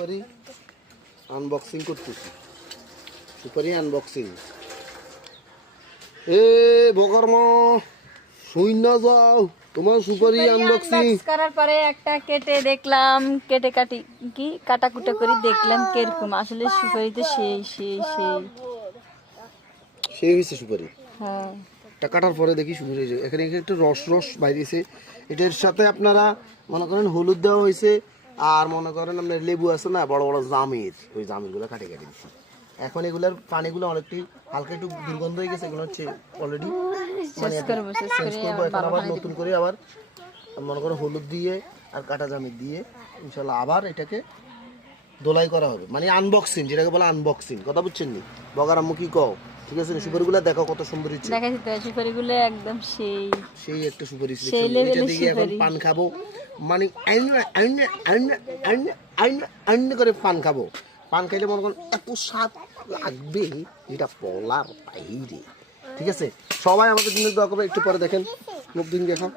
সুপারি আনবক্সিং করতেছি। সুপারি আনবক্সিং। এ বকরমা শুই না যাও, তোমার সুপারি আনবক্সিং করার পরে একটা কেটে দেখলাম, কেটে কি কাটাকুটা করে দেখলাম কিরকম আসলে সুপারিতে সেই সেই সেই সেই হয়েছে সুপারি। হ্যাঁ, এটা কাটার পরে দেখি সুপারি হয়েছে। এখানে একটু রস রস বাইরেছে। এটার সাথে আপনারা মনে করেন হলুদ দেওয়া হয়েছে, আর মনে করেন আপনার লেবু আছে না, বড় বড় জামের, ওই জামেরগুলো কাটে কাটে দিচ্ছি। এখন এগুলার পানিগুলো অনেকটি হালকা একটু দুর্গন্ধ হয়ে গেছে, এগুলো হচ্ছে অলরেডি মানে চেঞ্জ করবো। এখন আবার নতুন করে আবার মনে করো হলুদ দিয়ে আর কাটা জামের দিয়ে ইনশাল্লাহ আবার এটাকে দোলাই করা হবে, মানে আনবক্সিং, যেটাকে বলে আনবক্সিং। কথা বুঝছেন নি? বগার আম্মু কি কও? ঠিক আছে, সুপারিগুলো দেখো কত সুন্দর হচ্ছে। দেখাচ্ছি তো সুপারিগুলো একদম সেই সেই একটা সুপারি সেই এটা লেভেলের দিয়ে এখন সুপারি। পান খাবো, মানে আইন করে পান খাবো। পান খাইলে মনে করেন এত স্বাদ লাগবে যেটা বলার বাইরে। ঠিক আছে, সবাই আমাদের জন্য দোয়া করবে। একটু পরে দেখেন মুখ দিন দেখাও।